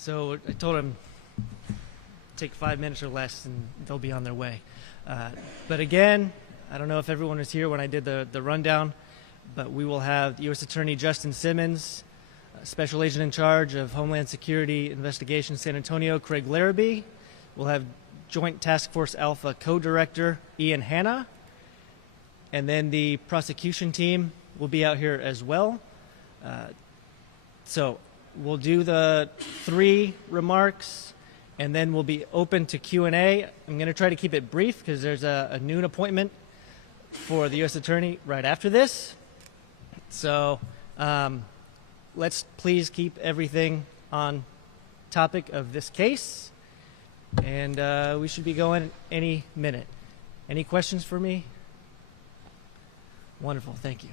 So I told them take 5 minutes or less and they'll be on their way. But again, I don't know if everyone was here when I did the rundown, but we will have U.S. Attorney Justin Simmons, Special Agent in charge of Homeland Security Investigation San Antonio, Craig Larrabee. We'll have Joint Task Force Alpha Co-Director Ian Hanna. And then the prosecution team will be out here as well. So we'll do the 3 remarks, and then we'll be open to Q&A. I'm going to try to keep it brief because there's a noon appointment for the U.S. Attorney right after this. So let's please keep everything on topic of this case. And we should be going any minute. Any questions for me? Wonderful. Thank you.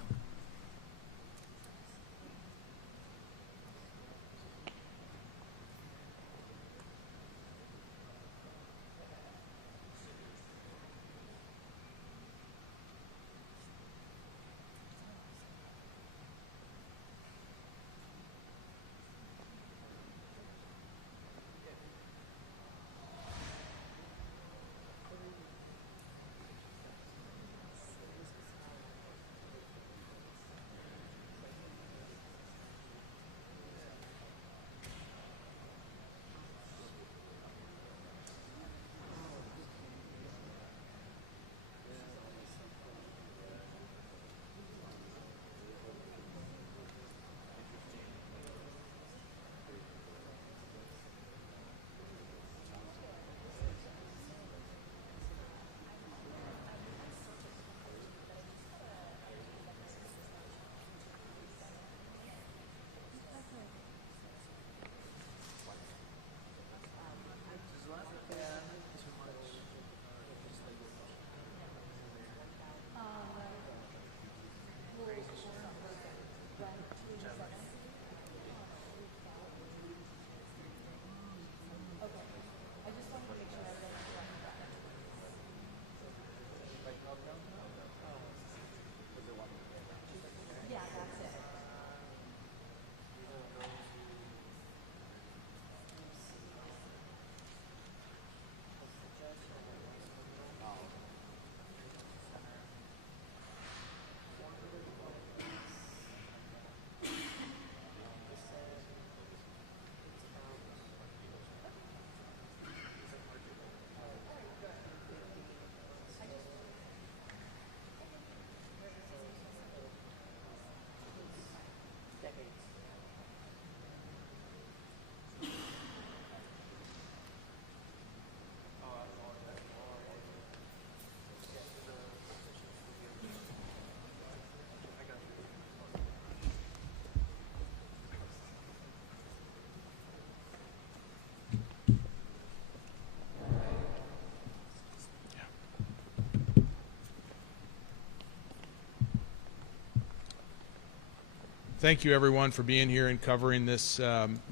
Thank you, everyone, for being here and covering this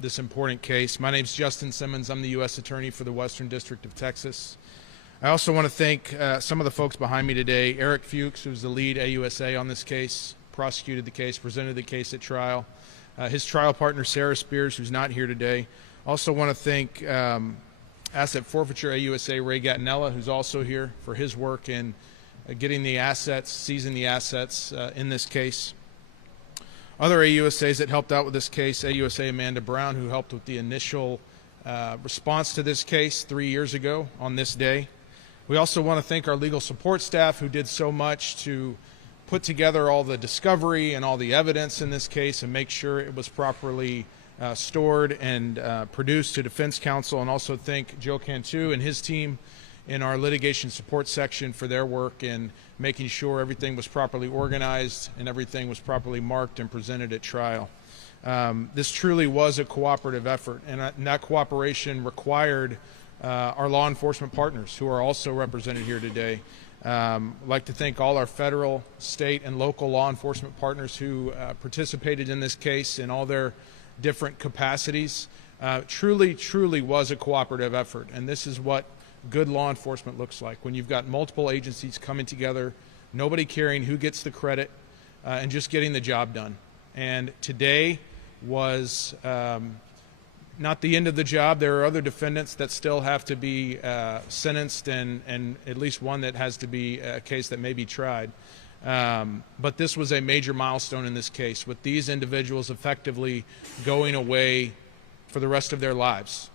this important case. My name is Justin Simmons. I'm the U.S. Attorney for the Western District of Texas. I also want to thank some of the folks behind me today. Eric Fuchs, who's the lead AUSA on this case, prosecuted the case, presented the case at trial. His trial partner, Sarah Spears, who's not here today. Also want to thank Asset Forfeiture AUSA Ray Gattinella, who's also here, for his work in getting the assets, seizing the assets in this case. Other AUSAs that helped out with this case, AUSA Amanda Brown, who helped with the initial response to this case 3 years ago on this day. We also want to thank our legal support staff who did so much to put together all the discovery and all the evidence in this case and make sure it was properly stored and produced to defense counsel, and also thank Joe Cantu and his team in our litigation support section for their work in making sure everything was properly organized and everything was properly marked and presented at trial. This truly was a cooperative effort, and that cooperation required our law enforcement partners who are also represented here today. I'd like to thank all our federal, state, and local law enforcement partners who participated in this case in all their different capacities. Truly was a cooperative effort, and this is what good law enforcement looks like, when you've got multiple agencies coming together, nobody caring who gets the credit, and just getting the job done. And today was not the end of the job. There are other defendants that still have to be sentenced, and at least one that has to be a case that may be tried. But this was a major milestone in this case, with these individuals effectively going away for the rest of their lives.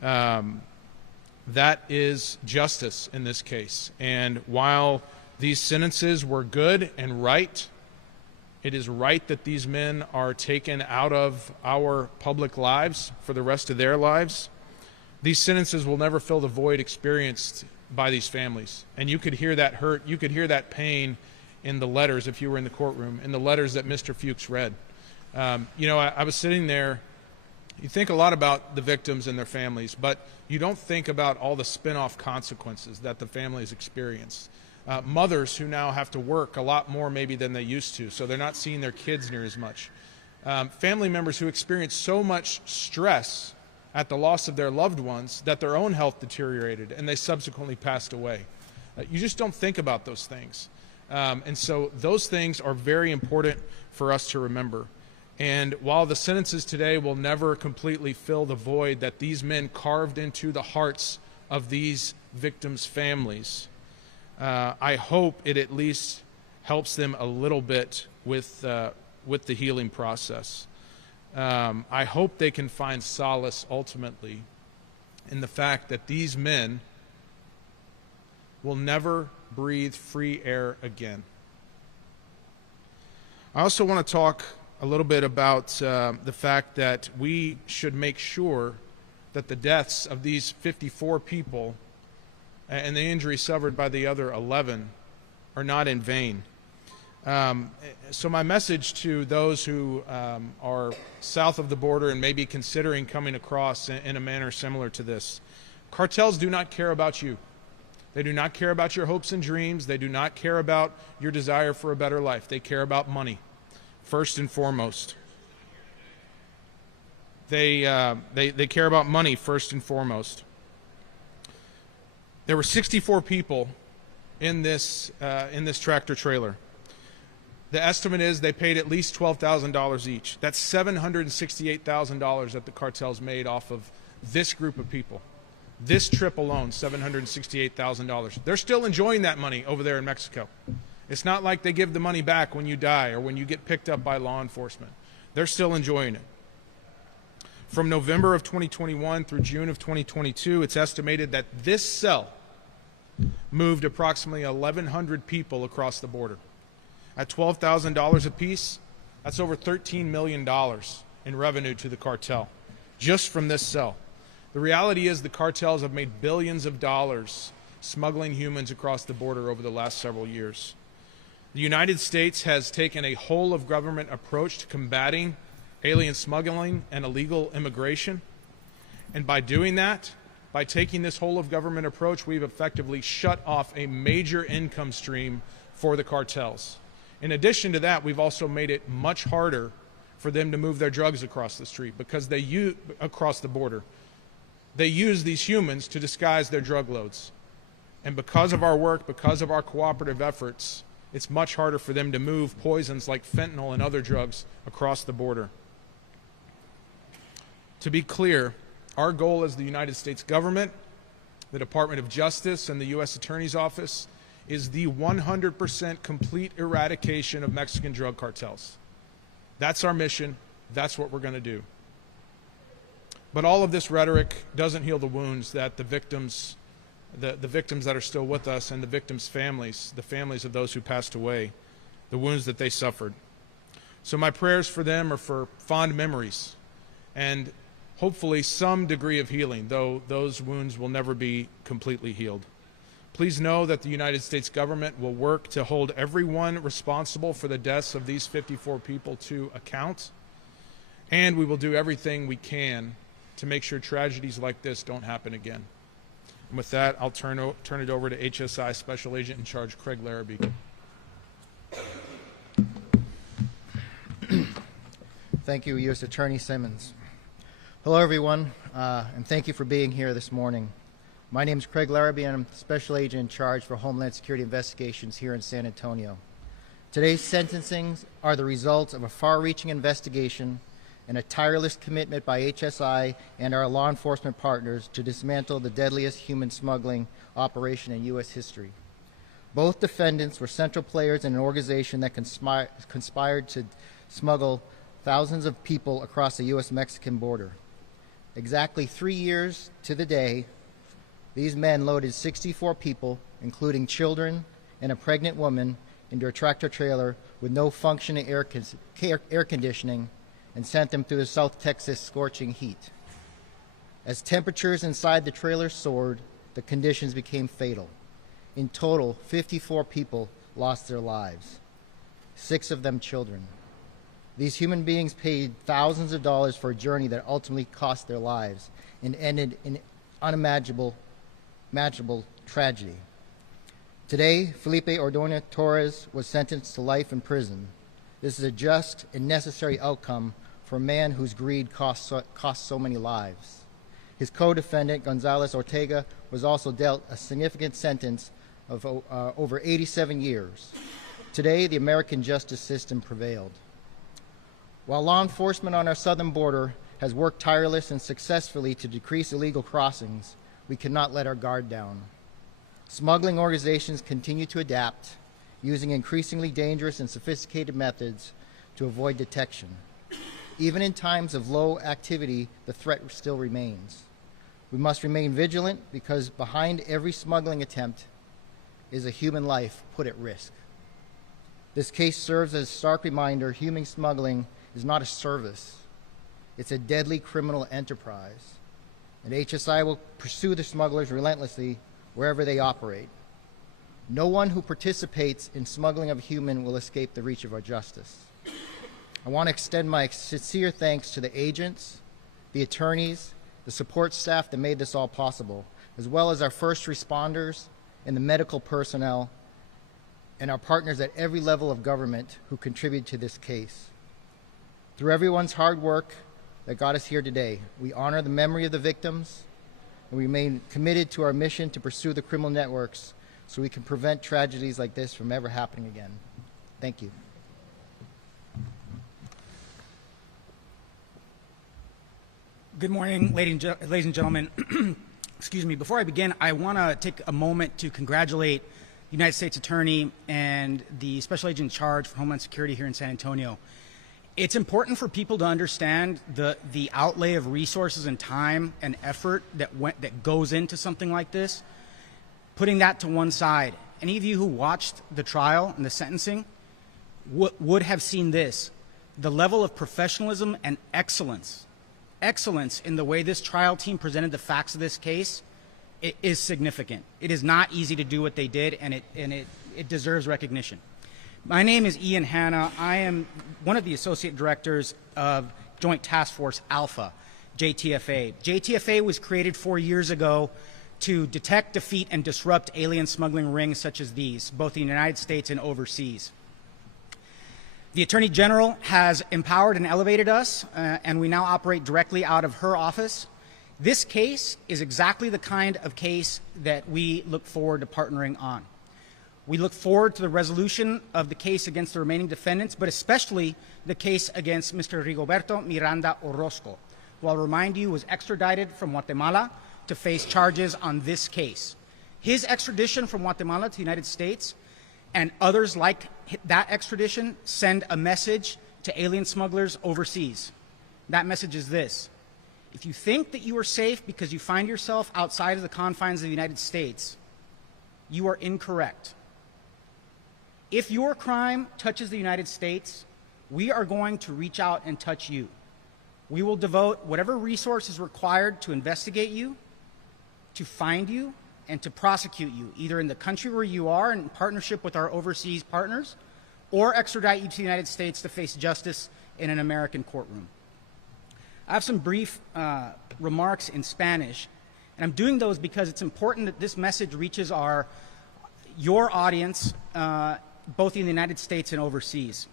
That is justice in this case. And while these sentences were good and right, it is right that these men are taken out of our public lives for the rest of their lives. These sentences will never fill the void experienced by these families. And you could hear that hurt, you could hear that pain in the letters, if you were in the courtroom, in the letters that Mr. Fuchs read. You know, I was sitting there. You think a lot about the victims and their families, but you don't think about all the spin-off consequences that the families experience. Mothers who now have to work a lot more maybe than they used to, so they're not seeing their kids near as much. Family members who experience so much stress at the loss of their loved ones that their own health deteriorated and they subsequently passed away. You just don't think about those things. And so those things are very important for us to remember. And while the sentences today will never completely fill the void that these men carved into the hearts of these victims' families, I hope it at least helps them a little bit with the healing process. I hope they can find solace ultimately in the fact that these men will never breathe free air again. I also want to talk a little bit about the fact that we should make sure that the deaths of these 54 people and the injuries suffered by the other 11 are not in vain. So my message to those who are south of the border and may be considering coming across in a manner similar to this: cartels do not care about you. They do not care about your hopes and dreams. They do not care about your desire for a better life. They care about money, first and foremost. They care about money first and foremost. There were 64 people in this tractor trailer. The estimate is they paid at least $12,000 each. That's $768,000 that the cartels made off of this group of people. This trip alone, $768,000. They're still enjoying that money over there in Mexico. It's not like they give the money back when you die or when you get picked up by law enforcement. They're still enjoying it. From November of 2021 through June of 2022, it's estimated that this cell moved approximately 1,100 people across the border. At $12,000 apiece, that's over $13 million in revenue to the cartel, just from this cell. The reality is the cartels have made billions of dollars smuggling humans across the border over the last several years. The United States has taken a whole-of-government approach to combating alien smuggling and illegal immigration. And by doing that, by taking this whole-of-government approach, we've effectively shut off a major income stream for the cartels. In addition to that, we've also made it much harder for them to move their drugs across the street because across the border. They use these humans to disguise their drug loads. And because of our work, because of our cooperative efforts, it's much harder for them to move poisons like fentanyl and other drugs across the border. To be clear, our goal as the United States government, the Department of Justice, and the U.S. Attorney's Office is the 100% complete eradication of Mexican drug cartels. That's our mission. That's what we're going to do. But all of this rhetoric doesn't heal the wounds that the victims that are still with us and the victims' families, the families of those who passed away, the wounds that they suffered. So my prayers for them are for fond memories and hopefully some degree of healing, though those wounds will never be completely healed. Please know that the United States government will work to hold everyone responsible for the deaths of these 54 people to account, and we will do everything we can to make sure tragedies like this don't happen again. And with that, I'll turn it over to HSI Special Agent in Charge Craig Larrabee. Thank you, U.S. Attorney Simmons. Hello, everyone, and thank you for being here this morning. My name is Craig Larrabee, and I'm Special Agent in Charge for Homeland Security Investigations here in San Antonio. Today's sentencings are the results of a far-reaching investigation and a tireless commitment by HSI and our law enforcement partners to dismantle the deadliest human smuggling operation in U.S. history. Both defendants were central players in an organization that conspired to smuggle thousands of people across the U.S.-Mexican border. Exactly 3 years to the day, these men loaded 64 people, including children and a pregnant woman, into a tractor-trailer with no functioning air conditioning and sent them through the South Texas scorching heat. As temperatures inside the trailer soared, the conditions became fatal. In total, 54 people lost their lives, 6 of them children. These human beings paid thousands of dollars for a journey that ultimately cost their lives and ended in unimaginable tragedy. Today, Felipe Orduna-Torres was sentenced to life in prison. This is a just and necessary outcome for a man whose greed cost so many lives. His co-defendant, Gonzales-Ortega, was also dealt a significant sentence of over 87 years. Today, the American justice system prevailed. While law enforcement on our southern border has worked tirelessly and successfully to decrease illegal crossings, we cannot let our guard down. Smuggling organizations continue to adapt, using increasingly dangerous and sophisticated methods to avoid detection. Even in times of low activity, the threat still remains. We must remain vigilant because behind every smuggling attempt is a human life put at risk. This case serves as a stark reminder human smuggling is not a service. It's a deadly criminal enterprise. And HSI will pursue the smugglers relentlessly wherever they operate. No one who participates in smuggling of a human will escape the reach of our justice. I want to extend my sincere thanks to the agents, the attorneys, the support staff that made this all possible, as well as our first responders and the medical personnel and our partners at every level of government who contributed to this case. Through everyone's hard work that got us here today, we honor the memory of the victims and we remain committed to our mission to pursue the criminal networks so we can prevent tragedies like this from ever happening again. Thank you. Good morning, ladies and gentlemen. Excuse me. Before I begin, I want to take a moment to congratulate the United States Attorney and the Special Agent in charge for Homeland Security here in San Antonio. It's important for people to understand the outlay of resources and time and effort that goes into something like this. Putting that to one side, any of you who watched the trial and the sentencing would have seen this. The level of professionalism and excellence in the way this trial team presented the facts of this case is significant. It is not easy to do what they did, and it deserves recognition. My name is Ian Hanna. I am one of the associate directors of Joint Task Force Alpha, JTFA. JTFA was created 4 years ago to detect, defeat, and disrupt alien smuggling rings such as these, both in the United States and overseas. The Attorney General has empowered and elevated us, and we now operate directly out of her office. This case is exactly the kind of case that we look forward to partnering on. We look forward to the resolution of the case against the remaining defendants, but especially the case against Mr. Rigoberto Miranda Orozco, who I'll remind you was extradited from Guatemala to face charges on this case. His extradition from Guatemala to the United States and others like that extradition send a message to alien smugglers overseas. That message is this: if you think that you are safe because you find yourself outside of the confines of the United States, you are incorrect. If your crime touches the United States, we are going to reach out and touch you. We will devote whatever resources required to investigate you, to find you, and to prosecute you, either in the country where you are in partnership with our overseas partners, or extradite you to the United States to face justice in an American courtroom. I have some brief remarks in Spanish, and I'm doing those because it's important that this message reaches your audience, both in the United States and overseas.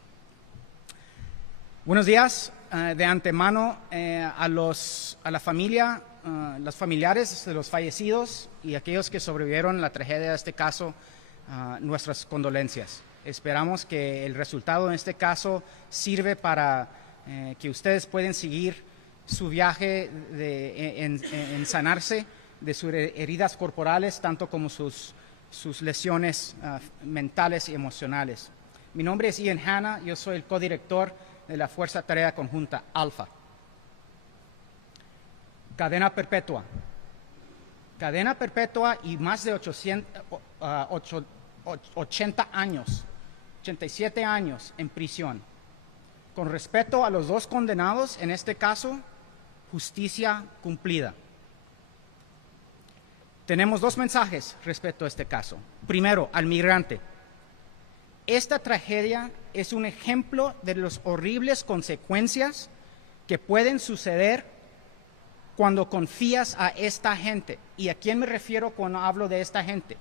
Buenos días de antemano a la familia, los familiares de los fallecidos y aquellos que sobrevivieron la tragedia de este caso, nuestras condolencias. Esperamos que el resultado en este caso sirve para que ustedes pueden seguir su viaje en sanarse de sus heridas corporales, tanto como sus lesiones mentales y emocionales. Mi nombre es Ian Hanna, yo soy el codirector de la Fuerza Tarea Conjunta Alfa. Cadena perpetua. Cadena perpetua y más de 80 años, 87 años en prisión. Con respecto a los dos condenados, en este caso, justicia cumplida. Tenemos dos mensajes respecto a este caso. Primero, al migrante. Esta tragedia es un ejemplo de las horribles consecuencias que pueden suceder cuando confías a esta gente. ¿Y a quién me refiero cuando hablo de esta gente?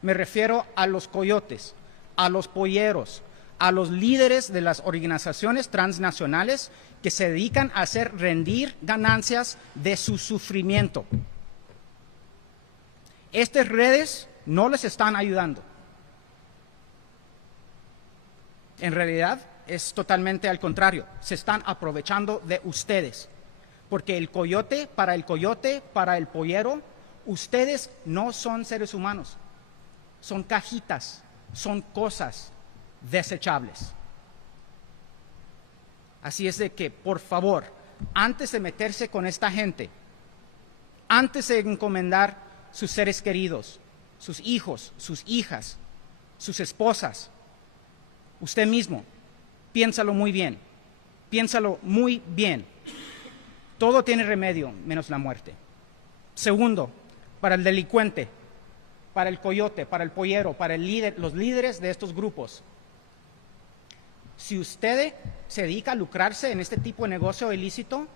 Me refiero a los coyotes, a los polleros, a los líderes de las organizaciones transnacionales que se dedican a hacer rendir ganancias de su sufrimiento. Estas redes no les están ayudando. En realidad es totalmente al contrario, se están aprovechando de ustedes. Porque el coyote, para el pollero, ustedes no son seres humanos, son cajitas, son cosas desechables. Así es de que, por favor, antes de meterse con esta gente, antes de encomendar sus seres queridos, sus hijos, sus hijas, sus esposas, usted mismo, piénsalo muy bien, piénsalo muy bien. Todo tiene remedio, menos la muerte. Segundo, para el delincuente, para el coyote, para el pollero, para el líder, los líderes de estos grupos. Si usted se dedica a lucrarse en este tipo de negocio ilícito,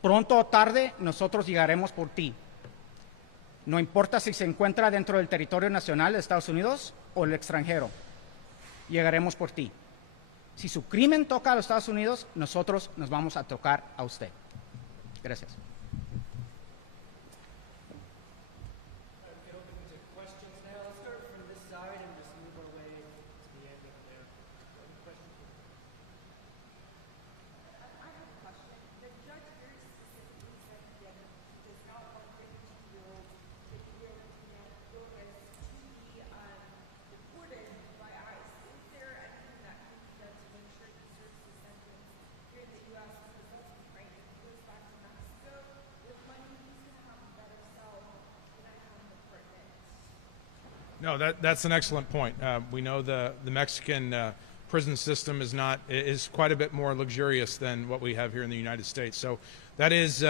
pronto o tarde nosotros llegaremos por ti. No importa si se encuentra dentro del territorio nacional de Estados Unidos o el extranjero, llegaremos por ti. Si su crimen toca a los Estados Unidos, nosotros nos vamos a tocar a usted. Gracias. No, that's an excellent point. We know the Mexican prison system is quite a bit more luxurious than what we have here in the United States. So that is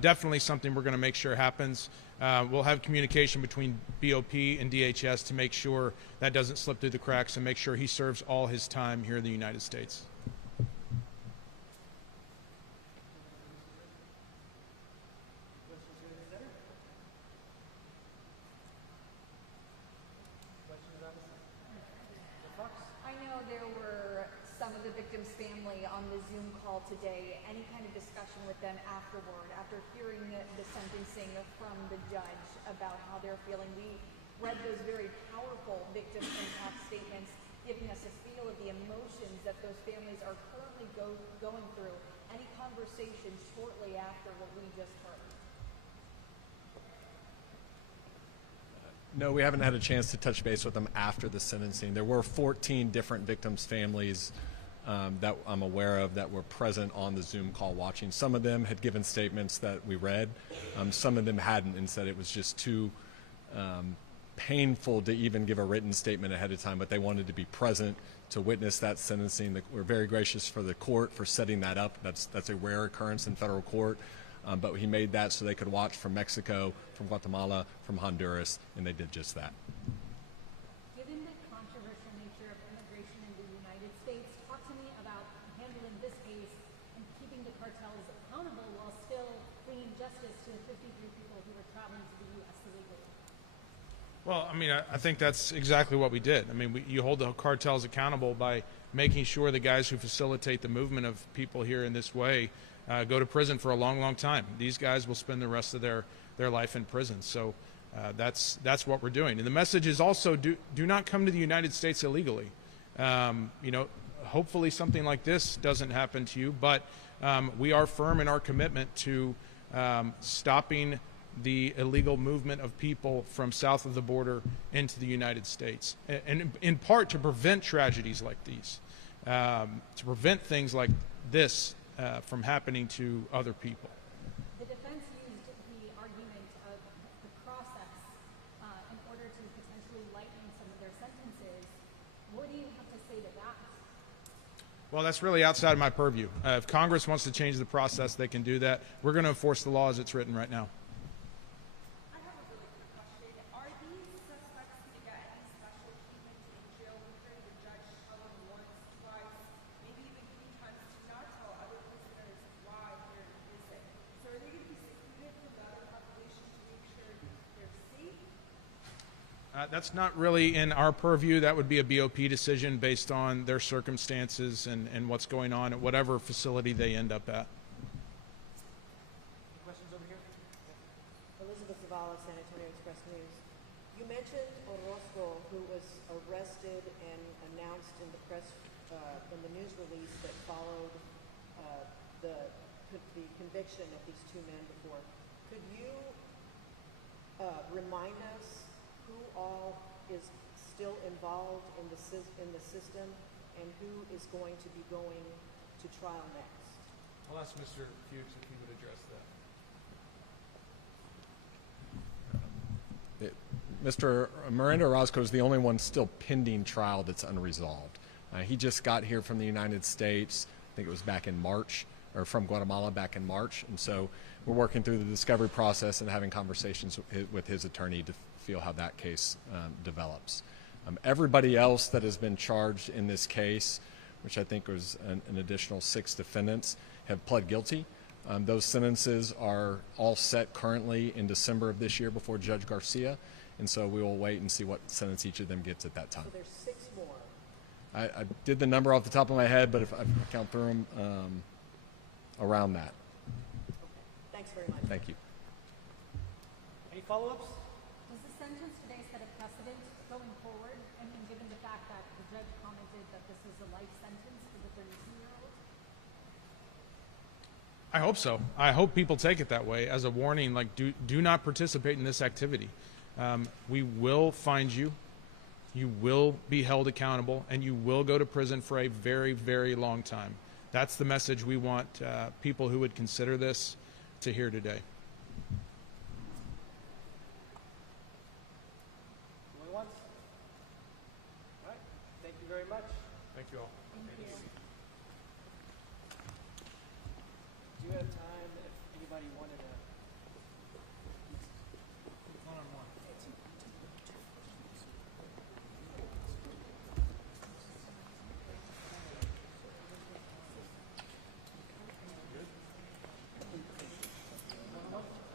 definitely something we're going to make sure happens. We'll have communication between BOP and DHS to make sure that doesn't slip through the cracks and make sure he serves all his time here in the United States. Today, any kind of discussion with them afterward, after hearing the sentencing from the judge about how they're feeling. We read those very powerful victim impact statements, giving us a feel of the emotions that those families are currently going through. Any conversation shortly after what we just heard? No, we haven't had a chance to touch base with them after the sentencing. There were 14 different victims' families that I'm aware of that were present on the Zoom call watching. Some of them had given statements that we read. Some of them hadn't and said it was just too painful to even give a written statement ahead of time, but they wanted to be present to witness that sentencing. We're very gracious for the court for setting that up. That's a rare occurrence in federal court, but he made that so they could watch from Mexico, from Guatemala, from Honduras, and they did just that. Well, I mean, I think that's exactly what we did. I mean, you hold the cartels accountable by making sure the guys who facilitate the movement of people here in this way go to prison for a long, long time. These guys will spend the rest of their life in prison. So that's what we're doing. And the message is also do not come to the United States illegally. hopefully something like this doesn't happen to you, but we are firm in our commitment to stopping the illegal movement of people from south of the border into the United States, and in part to prevent tragedies like these, to prevent things like this from happening to other people. The defense used the argument of the process in order to potentially lighten some of their sentences. What do you have to say to that? Well, that's really outside of my purview. If Congress wants to change the process, they can do that. We're going to enforce the law as it's written right now. I have a really quick question. Are these suspects going to get any special treatment in jail? We heard the judge tell them once, twice, maybe even 3 times to not tell other prisoners why they're in prison. So are they going to be secluded from the other population to make sure they're safe? That's not really in our purview. That would be a BOP decision based on their circumstances and what's going on at whatever facility they end up at. Elizabeth Zavala, San Antonio Express News. You mentioned Orozco, who was arrested and announced in the press, in the news release that followed the conviction of these 2 men before. Could you remind us who all is still involved in the system and who is going to be going to trial next? I'll ask Mr. Fuchs if he would address that. Mr. Miranda Orozco is the only one still pending trial that's unresolved. He just got here from the United States, I think it was back in March, or from Guatemala back in March, and so we're working through the discovery process and having conversations with his attorney to feel how that case develops. Everybody else that has been charged in this case, which I think was an additional 6 defendants, have pled guilty. Those sentences are all set currently in December of this year before Judge Garcia, and so we will wait and see what sentence each of them gets at that time. So there's 6 more. I did the number off the top of my head, but if I count through them, around that. Okay. Thanks very much. Thank you. Any follow-ups? Does the sentence today set a precedent going forward? I mean, given the fact that the judge commented that this was a life sentence for the 32-year-old? I hope so. I hope people take it that way as a warning, like do not participate in this activity. We will find you. You will be held accountable, and you will go to prison for a very, very long time. That's the message we want people who would consider this to hear today. Going once? All right. Thank you very much. Thank you all. Do you have time if anybody wanted to? One-on-one.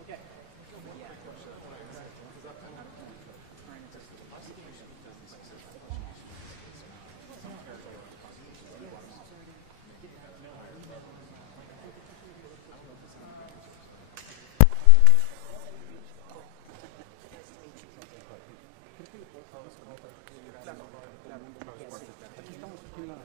Okay. Estamos aquí en la